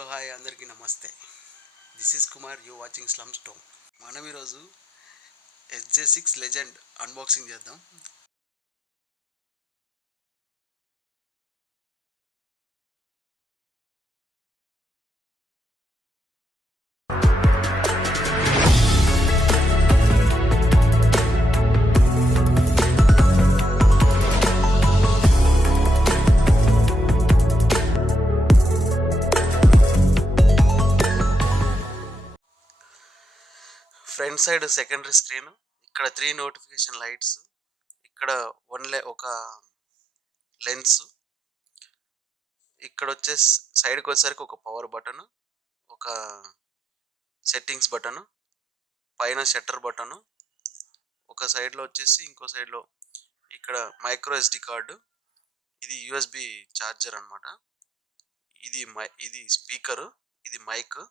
Hello hi అందరికీ నమస్తే. This is Kumar, you watching slum stone. మనం ఈరోజు sj6 లెజెండ్ అన్బాక్సింగ్ చేద్దాం. ఫ్రంట్ సైడ్ సెకండరీ స్క్రీన్, ఇక్కడ 3 నోటిఫికేషన్ లైట్స్, ఇక్కడ ఒక లెన్స్, ఇక్కడ వచ్చేసి సైడ్కి వచ్చేసరికి ఒక పవర్ బటన్, ఒక సెట్టింగ్స్ బటన్, పైన షట్టర్ బటన్, ఒక సైడ్లో వచ్చేసి ఇంకో సైడ్లో ఇక్కడ మైక్రో ఎస్డి కార్డు, ఇది యూఎస్బి ఛార్జర్ అనమాట. ఇది స్పీకరు, ఇది మైక్.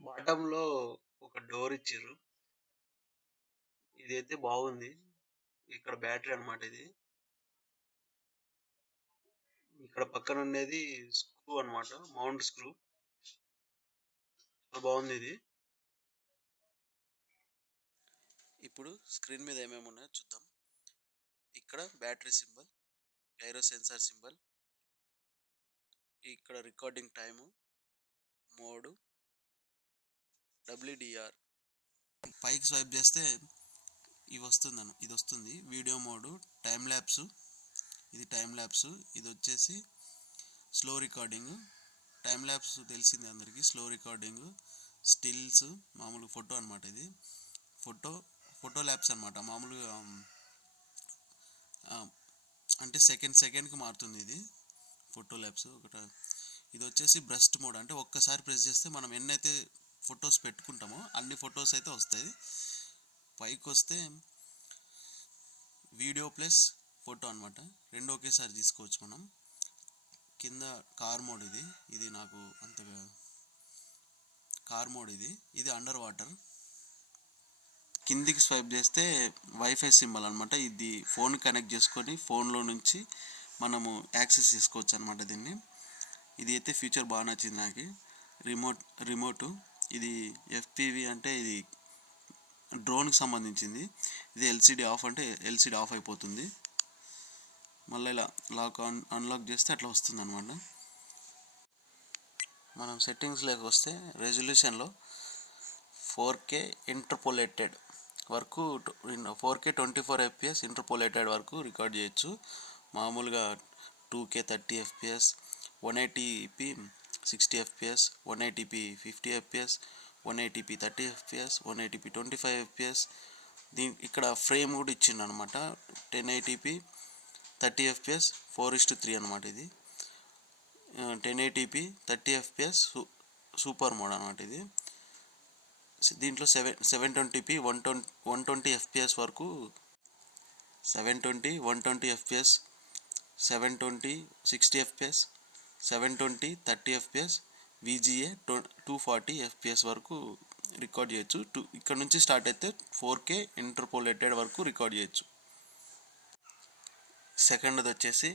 బాటంలో ఒక డోర్ ఇచ్చారు, ఇదైతే బాగుంది. ఇక్కడ బ్యాటరీ అనమాట. ఇది ఇక్కడ పక్కన ఉండేది స్క్రూ అనమాట, మౌంట్ స్క్రూ. బాగుంది ఇది. ఇప్పుడు స్క్రీన్ మీద ఏమేమి ఉన్నాయో చూద్దాం. ఇక్కడ battery symbol, gyro sensor symbol, ఇక్కడ రికార్డింగ్ టైము, మోడు, WDR. పైకి స్వైప్ చేస్తే ఇది వస్తుంది వీడియో మోడు, టైం ల్యాప్స్, ఇది టైం ల్యాప్స్, ఇది వచ్చేసి స్లో రికార్డింగ్. టైం ల్యాప్స్ తెలిసింది అందరికీ, స్లో రికార్డింగ్, స్టిల్స్, మామూలు ఫోటో అనమాట. ఇది ఫోటో ల్యాప్స్ అనమాట. మామూలుగా అంటే సెకండ్కి మారుతుంది ఇది ఫోటో ల్యాప్స్. ఇది వచ్చేసి బ్రస్ట్ మోడ్, అంటే ఒక్కసారి ప్రెస్ చేస్తే మనం ఎన్నైతే ఫొటోస్ పెట్టుకుంటామో అన్ని ఫొటోస్ అయితే వస్తాయి. పైకి వస్తే వీడియో ప్లస్ ఫోటో అనమాట, రెండు ఒకేసారి తీసుకోవచ్చు మనం. కింద కార్ మోడ్, ఇది నాకు అంతగా కార్ మోడ్. ఇది అండర్ వాటర్. కిందికి స్వైప్ చేస్తే వైఫై సింబల్ అనమాట. ఇది ఫోన్ కనెక్ట్ చేసుకొని ఫోన్లో నుంచి మనము యాక్సెస్ చేసుకోవచ్చు అనమాట దీన్ని. ఇది అయితే ఫీచర్ బాగా నచ్చింది నాకు. రిమోటు, ఇది FPV, అంటే ఇది డ్రోన్కి సంబంధించింది. ఇది LCD ఆఫ్ అంటే LCD ఆఫ్ అయిపోతుంది. మళ్ళీ ఇలా అన్లాక్ చేస్తే అట్లా వస్తుంది అనమాట. మనం సెట్టింగ్స్లోకి వస్తే రెజల్యూషన్లో 4K ఇంటర్పోలేటెడ్ వరకు, 4K 24 FPS ఇంటర్పోలేటెడ్ వరకు రికార్డ్ చేయొచ్చు. మామూలుగా 2K 30 FPS, 180p 60 FPS, 180p 50 FPS, 180p 30 FPS, 180p 25 FPS. ఇక్కడ ఫ్రేమ్ కూడా ఇచ్చిండు అనమాట. 1080p 30 FPS 4:3 అనమాట. ఇది 1080p 30 FPS సూపర్ మోడ్ అనమాట. ఇది దీంట్లో 720p 120 FPS వరకు, 720 120 FPS, 720 60 FPS, 720 30 FPS, VGA 240 FPS వరకు రికార్డ్ చేయొచ్చు. ఇక్కడ నుంచి స్టార్ట్ అయితే 4K ఇంటర్పోలేటెడ్ వరకు రికార్డ్ చేయొచ్చు. సెకండ్ది వచ్చేసి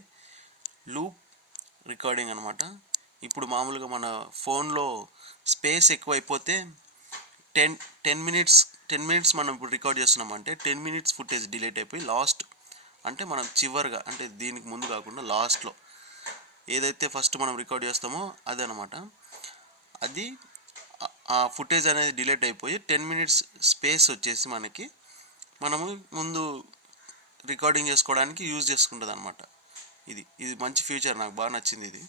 లూప్ రికార్డింగ్ అనమాట. ఇప్పుడు మామూలుగా మన ఫోన్లో స్పేస్ ఎక్కువైపోతే 10 మినిట్స్ మనం ఇప్పుడు రికార్డ్ చేస్తున్నామంటే 10 మినిట్స్ ఫుటేజ్ డిలీట్ అయిపోయి లాస్ట్, అంటే మనం చివరిగా, అంటే దీనికి ముందు కాకుండా లాస్ట్లో ఏదైతే ఫస్ట్ మనం రికార్డ్ చేస్తామో అదనమాట. అది ఆ ఫుటేజ్ అనేది డిలీట్ అయిపోయి 10 మినిట్స్ స్పేస్ వచ్చేసి మనము ముందు రికార్డింగ్ చేసుకోవడానికి యూజ్ చేసుకుంటుంది అనమాట. ఇది మంచి ఫీచర్, నాకు బాగా నచ్చింది. ఇది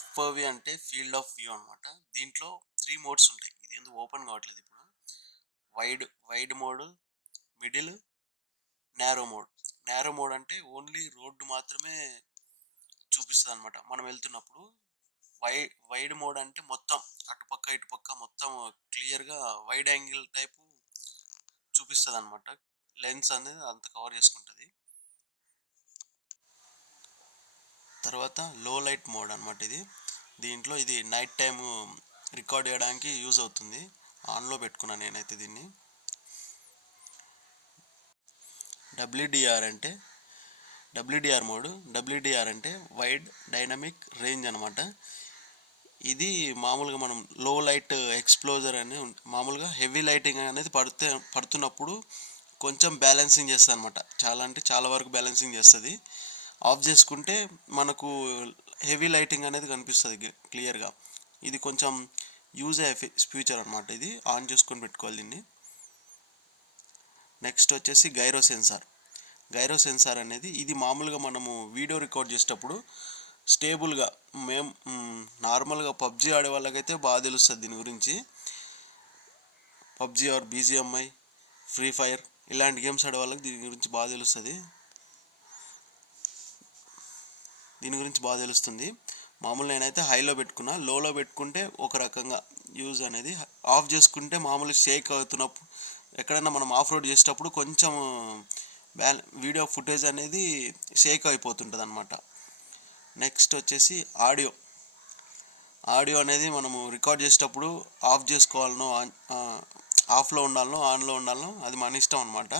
FOV అంటే ఫీల్డ్ ఆఫ్ వ్యూ అనమాట. దీంట్లో 3 మోడ్స్ ఉంటాయి. ఇది ఎందుకు ఓపెన్ కావట్లేదు ఇప్పుడు. Wide mode, middle, narrow mode అంటే ఓన్లీ రోడ్డు మాత్రమే చూపిస్తుంది అనమాట మనం వెళ్తున్నప్పుడు. వైడ్ మోడ్ అంటే మొత్తం అటుపక్క ఇటుపక్క మొత్తం క్లియర్గా వైడ్ యాంగిల్ టైపు చూపిస్తుంది అనమాట. లెన్స్ అనేది అంత కవర్ చేసుకుంటుంది. తర్వాత లో లైట్ మోడ్ అనమాట. దీంట్లో ఇది నైట్ టైము రికార్డ్ చేయడానికి యూజ్ అవుతుంది. ఆన్లో పెట్టుకున్నాను నేనైతే దీన్ని. WDR అంటే డబ్ల్యూడిఆర్ మోడ్. డబ్ల్యూడిఆర్ అంటే వైడ్ డైనమిక్ రేంజ్ అనమాట. ఇది మామూలుగా మనం లో లైట్ ఎక్స్ప్లోజర్ అని మామూలుగా హెవీ లైటింగ్ అనేది పడుతున్నప్పుడు కొంచెం బ్యాలెన్సింగ్ చేస్తుంది అనమాట. చాలా అంటే చాలా వరకు బ్యాలెన్సింగ్ చేస్తుంది. ఆఫ్ చేసుకుంటే మనకు హెవీ లైటింగ్ అనేది కనిపిస్తుంది క్లియర్గా. ఇది కొంచెం యూజ్ అయ్యే ఫీచర్ అనమాట. ఇది ఆన్ చేసుకొని పెట్టుకోవాలి దీన్ని. నెక్స్ట్ వచ్చేసి గైరో సెన్సార్. గైరో సెన్సార్ అనేది ఇది మామూలుగా మనము వీడియో రికార్డ్ చేసేటప్పుడు స్టేబుల్గా నార్మల్గా పబ్జి ఆడే వాళ్ళకైతే బాగా తెలుస్తుంది దీని గురించి. PUBG or BGMI, free fire ఇలాంటి గేమ్స్ ఆడే వాళ్ళకి దీని గురించి బాగా తెలుస్తుంది. మామూలు నేనైతే హైలో పెట్టుకున్నా. లోలో పెట్టుకుంటే ఒక రకంగా యూజ్ అనేది, ఆఫ్ చేసుకుంటే మామూలు షేక్ అవుతున్నప్పుడు ఎక్కడైనా మనం ఆఫ్ రోడ్ చేసేటప్పుడు కొంచెం వీడియో ఫుటేజ్ అనేది షేక్ అయిపోతుంటుంది అనమాట. నెక్స్ట్ వచ్చేసి ఆడియో అనేది మనము రికార్డ్ చేసేటప్పుడు ఆఫ్ చేసుకోవాలనో ఆఫ్లో ఉండాలనో ఆన్లో ఉండాలనో అది మన ఇష్టం అనమాట.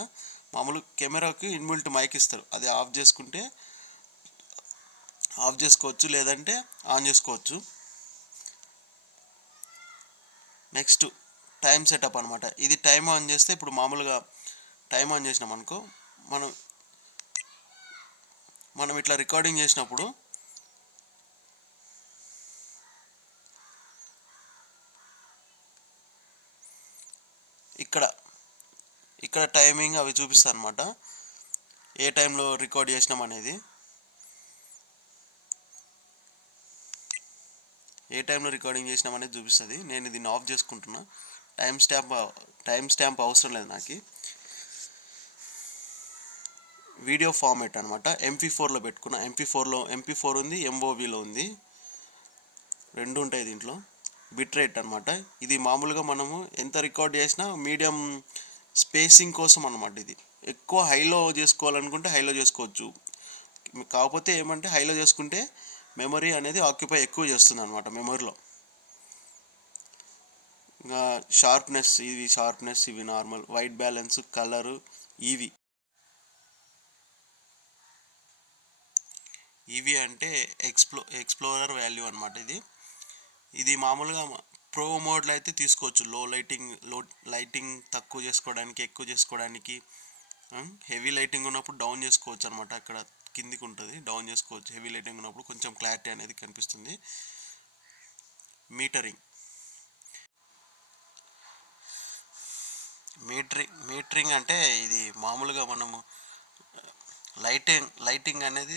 మామూలు కెమెరాకి ఇన్బిల్ట్ మైక్ ఇస్తారు, అది ఆఫ్ చేసుకుంటే ఆఫ్ చేసుకోవచ్చు, లేదంటే ఆన్ చేసుకోవచ్చు. నెక్స్ట్ టైం సెటప్ అనమాట. ఇది టైం ఆన్ చేస్తే ఇప్పుడు మామూలుగా టైం ఆన్ చేసినాం అనుకో, మనం ఇట్లా రికార్డింగ్ చేసినప్పుడు ఇక్కడ టైమింగ్ అవి చూపిస్తాను అనమాట, ఏ టైంలో రికార్డ్ చేసినాం అనేది. ఏ టైంలో రికార్డింగ్ చేసినాం అనేది చూపిస్తుంది. నేను దీన్ని ఆఫ్ చేసుకుంటున్నా. టైం స్టాంప్ అవసరం లేదు నాకు. వీడియో ఫార్మేట్ అనమాట. MP4లో పెట్టుకున్నా. MP4 ఉంది, MOVలో ఉంది, రెండు ఉంటాయి దీంట్లో. బిట్ రేట్ అనమాట. ఇది మామూలుగా మనము ఎంత రికార్డ్ చేసినా మీడియం స్పేసింగ్ కోసం అనమాట. ఇది ఎక్కువ హైలో చేసుకోవాలనుకుంటే హైలో చేసుకోవచ్చు. కాకపోతే ఏమంటే హైలో చేసుకుంటే మెమరీ అనేది ఆక్యుపై ఎక్కువ చేస్తుంది అనమాట మెమరీలో. ఇంకా షార్ప్నెస్ ఇవి నార్మల్. వైట్ బ్యాలెన్స్, కలరు, ఇవి అంటే ఎక్స్ప్లోరర్ వాల్యూ అనమాట. ఇది మామూలుగా ప్రో మోడ్లో అయితే తీసుకోవచ్చు. లైటింగ్ తక్కువ చేసుకోవడానికి, ఎక్కువ చేసుకోవడానికి. హెవీ లైటింగ్ ఉన్నప్పుడు డౌన్ చేసుకోవచ్చు అనమాట. అక్కడ కిందికి ఉంటుంది, డౌన్ చేసుకోవచ్చు. హెవీ లైటింగ్ ఉన్నప్పుడు కొంచెం క్లారిటీ అనేది కనిపిస్తుంది. మీటరింగ్ అంటే ఇది మామూలుగా మనము లైటింగ్ అనేది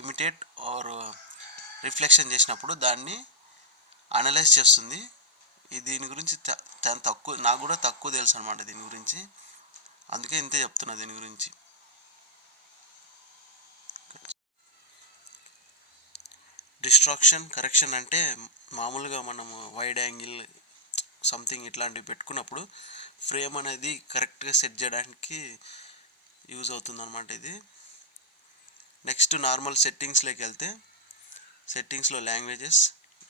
ఇమిటేట్ ఆర్ రిఫ్లెక్షన్ చేసినప్పుడు దాన్ని అనలైజ్ చేస్తుంది. దీని గురించి నాకు కూడా తక్కువ తెలుసు అనమాట దీని గురించి, అందుకే ఇంతే చెప్తున్నా దీని గురించి. డిస్ట్రాక్షన్ కరెక్షన్ అంటే మామూలుగా మనము వైడ్ యాంగిల్ సంథింగ్ ఇట్లాంటివి పెట్టుకున్నప్పుడు ఫ్రేమ్ అనేది కరెక్ట్గా సెట్ చేయడానికి యూజ్ అవుతుంది అనమాట ఇది. నెక్స్ట్ నార్మల్ సెట్టింగ్స్లోకి వెళ్తే, సెట్టింగ్స్లో లాంగ్వేజెస్,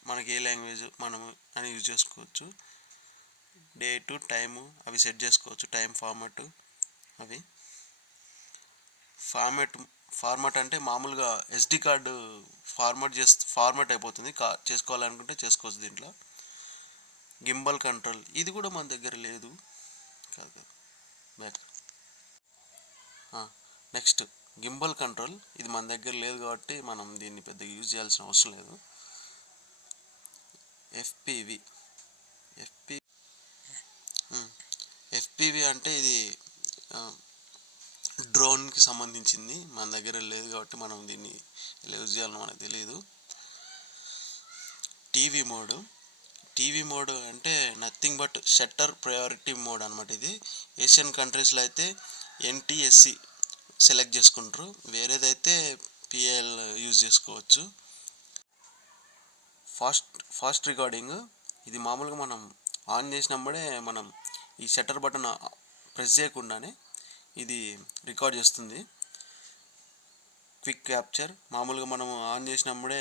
మనకి ఏ లాంగ్వేజ్ మనము అని యూజ్ చేసుకోవచ్చు. డేటు, టైము అవి సెట్ చేసుకోవచ్చు. టైం ఫార్మాట్ అవి. ఫార్మాట్ అంటే మామూలుగా SD కార్డు ఫార్మాట్ అయిపోతుంది. చేసుకోవాలనుకుంటే చేసుకోవచ్చు దీంట్లో. గింబల్ కంట్రోల్ ఇది కూడా మన దగ్గర లేదు. బ్యాక్. నెక్స్ట్ గింబల్ కంట్రోల్ ఇది మన దగ్గర లేదు కాబట్టి మనం దీన్ని పెద్దగా యూజ్ చేయాల్సిన అవసరం లేదు. FPV అంటే ఇది డ్రోన్కి సంబంధించింది. మన దగ్గర లేదు కాబట్టి మనం దీన్ని ఎలా యూజ్ చేయాలో మనకు తెలియదు. టీవీ మోడ్ అంటే nothing but shutter priority mode అనమాట. ఇది ఏషియన్ కంట్రీస్లో అయితే NTSC సెలెక్ట్ చేసుకుంటారు, వేరేదైతే PAL యూజ్ చేసుకోవచ్చు. ఫాస్ట్ రికార్డింగ్ ఇది మామూలుగా మనం ఆన్ చేసినప్పుడే మనం ఈ షట్టర్ బటన్ ప్రెస్ చేయకుండానే ఇది రికార్డ్ చేస్తుంది. క్విక్ క్యాప్చర్ మామూలుగా మనం ఆన్ చేసినప్పుడే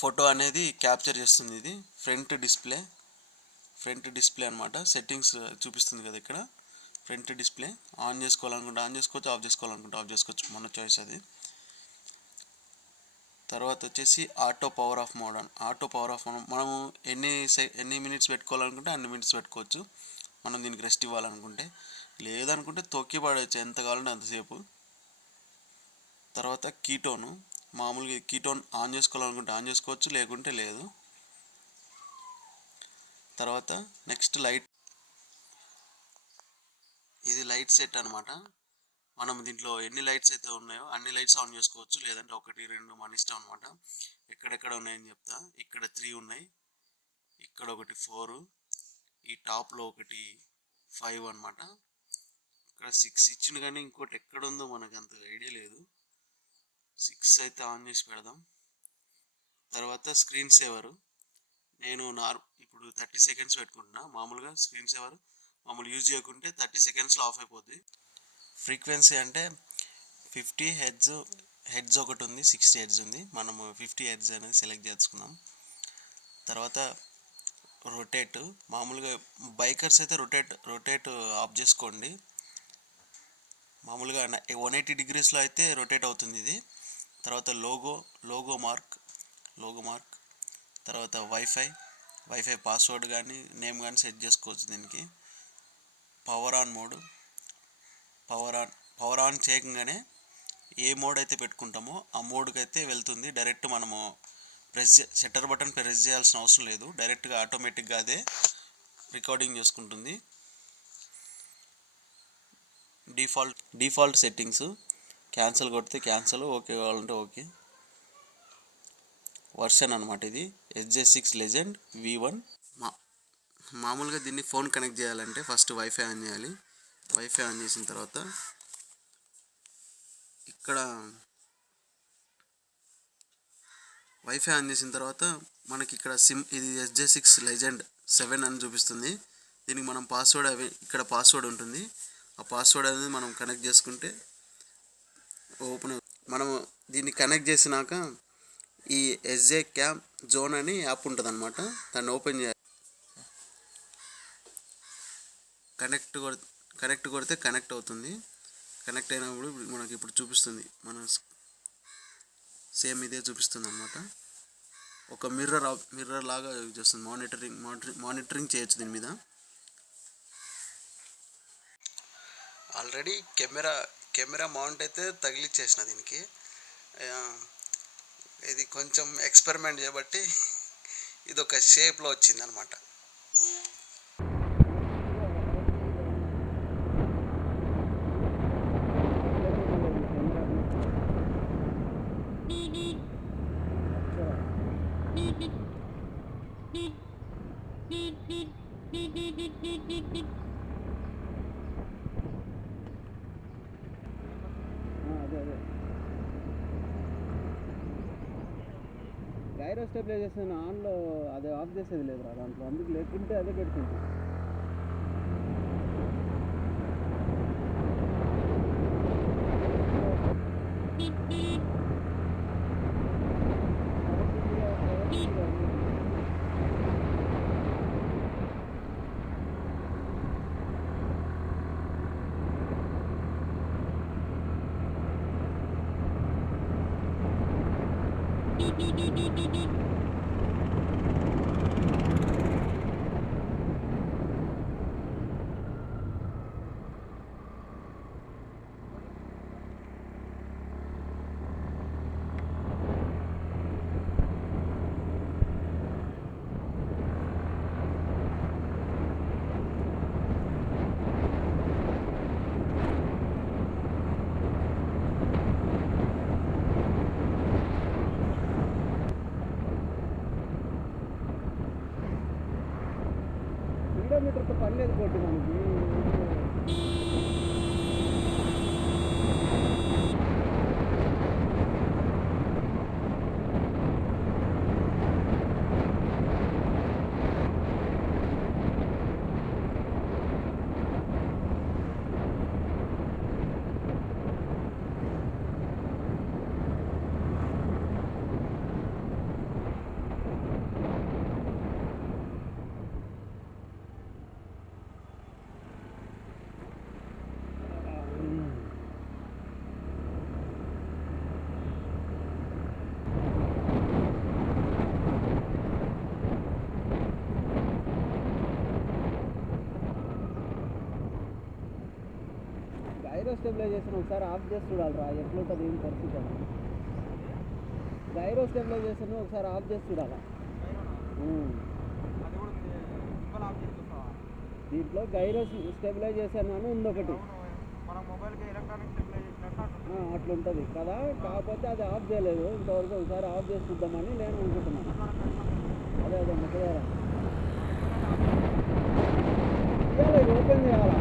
ఫోటో అనేది క్యాప్చర్ చేస్తుంది. ఇది ఫ్రంట్ డిస్ప్లే అనమాట. సెట్టింగ్స్ చూపిస్తుంది కదా ఇక్కడ, ఫ్రంట్ డిస్ప్లే ఆన్ చేసుకోవాలనుకుంటే ఆన్ చేసుకోవచ్చు, ఆఫ్ చేసుకోవాలనుకుంటే ఆఫ్ చేసుకోవచ్చు, మన చాయిస్ అది. తర్వాత వచ్చేసి auto power of mode. Auto power of మనము ఎన్ని మినిట్స్ పెట్టుకోవాలనుకుంటే అన్ని మినిట్స్ పెట్టుకోవచ్చు, మనం దీనికి రెస్ట్ ఇవ్వాలనుకుంటే. లేదనుకుంటే తొక్కి పడవచ్చు ఎంత కావాలంటే అంతసేపు. తర్వాత కీటోను, మామూలుగా కీటోన్ ఆన్ చేసుకోవాలనుకుంటే ఆన్ చేసుకోవచ్చు, లేకుంటే లేదు. తర్వాత నెక్స్ట్ లైట్, ఇది లైట్ సెట్ అనమాట. మనం దీంట్లో ఎన్ని లైట్స్ అయితే ఉన్నాయో అన్ని లైట్స్ ఆన్ చేసుకోవచ్చు, లేదంటే 1 2 మన ఇష్టం అనమాట. ఎక్కడెక్కడ ఉన్నాయని చెప్తా. ఇక్కడ 3 ఉన్నాయి, ఇక్కడ ఒకటి 4, ఈ టాప్లో ఒకటి 5 అనమాట. ఇక్కడ 6 ఇచ్చిండు కానీ ఇంకోటి ఎక్కడ ఉందో మనకు అంత ఐడియా లేదు. 6 అయితే ఆన్ చేసి పెడదాం. తర్వాత స్క్రీన్ సేవరు, నేను ఇప్పుడు 30 సెకండ్స్ పెట్టుకుంటున్నా. మామూలుగా స్క్రీన్ సేవర్ మామూలు యూజ్ చేయకుంటే 30 సెకండ్స్లో ఆఫ్ అయిపోద్ది. ఫ్రీక్వెన్సీ అంటే 50 హెడ్జ్ ఒకటి ఉంది, 60 హెడ్జ్ ఉంది. మనము 50 హెడ్జ్ అనేది సెలెక్ట్ చేసుకుందాం. తర్వాత రొటేట్, మామూలుగా బైకర్స్ అయితే రొటేట్ ఆఫ్ చేసుకోండి. మామూలుగా 180 డిగ్రీస్లో అయితే రొటేట్ అవుతుంది ఇది. తర్వాత లోగో మార్క్. తర్వాత వైఫై పాస్వర్డ్ కానీ నేమ్ కానీ సెట్ చేసుకోవచ్చు దీనికి. Power on mode, power on చేయగానే ఏ మోడ్ అయితే పెట్టుకుంటామో ఆ మోడ్కి అయితే వెళ్తుంది. డైరెక్ట్ మనము షట్టర్ బటన్ ప్రెస్ చేయాల్సిన అవసరం లేదు, డైరెక్ట్గా ఆటోమేటిక్గా అదే రికార్డింగ్ చేసుకుంటుంది. డిఫాల్ట్ సెట్టింగ్స్, క్యాన్సిల్ కొడితే క్యాన్సిల్, ఓకే కావాలంటే ఓకే. వర్షన్ అనమాట ఇది, sj6 లెజెండ్ v1. మామూలుగా దీన్ని ఫోన్ కనెక్ట్ చేయాలంటే ఫస్ట్ వైఫై ఆన్ చేయాలి. వైఫై ఆన్ చేసిన తర్వాత ఇక్కడ మనకి ఇక్కడ ఇది sj6 లెజెండ్ 7 అని చూపిస్తుంది. దీనికి మనం పాస్వర్డ్ ఇక్కడ పాస్వర్డ్ ఉంటుంది, ఆ పాస్వర్డ్ అనేది మనం కనెక్ట్ చేసుకుంటే ఓపెన్. మనము దీన్ని కనెక్ట్ చేసినాక ఈ ఎస్జే క్యామ్ జోన్ అని యాప్ ఉంటుంది అనమాట, దాన్ని ఓపెన్ చేయాలి. కనెక్ట్ కొడితే కనెక్ట్ అవుతుంది. కనెక్ట్ అయినప్పుడు మనకి ఇప్పుడు చూపిస్తుంది, మన సేమ్ ఇదే చూపిస్తుంది అనమాట. ఒక మిర్రర్ లాగా యూజ్ చేస్తుంది, మానిటరింగ్ చేయొచ్చు దీని మీద. ఆల్రెడీ కెమెరా మౌంట్ అయితే తగిలిచ్చేసిన దీనికి. ఇది కొంచెం ఎక్స్పెరిమెంట్ చేయబట్టి ఇది ఒక షేప్లో వచ్చింది అనమాట. గైరో స్టెబిలైజేషన్ ఆన్లో అదే ఆఫ్ చేసేది లేదురా దాంట్లో, అందుకు లేకుంటే అదే పెడుతుంది. కిలోమీటర్తో పర్లేదు కొట్టి మనకి. గైరో స్టెబిలైజేషన్ ఒకసారి ఆఫ్ చేసి చూడాలిరా, ఎట్లుంటుంది ఏం పరిస్థితి అని. గైరో స్టెబిలైజేషన్ ఒకసారి ఆఫ్ చేసి చూడాలా. దీంట్లో గైరో స్టెబిలైజేషన్ అని ఉంది ఒకటి, అట్లుంటుంది కదా. కాకపోతే అది ఆఫ్ చేయలేదు ఇంతవరకు. ఒకసారి ఆఫ్ చేసి చూద్దామని నేను అనుకుంటున్నాను. అదే ముఖ్యరా ఇది ఓపెన్ చేయాలా.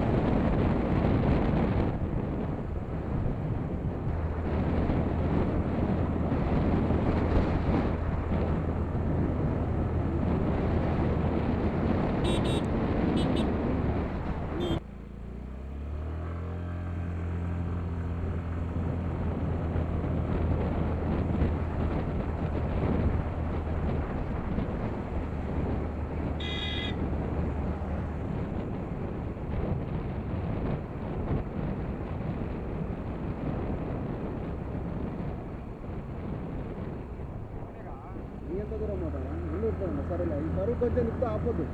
ఎంత దూరం పోతాను ఇల్లు సరేలే, ఈ బరువు కొంచెం ఇస్తే ఆపొద్దు.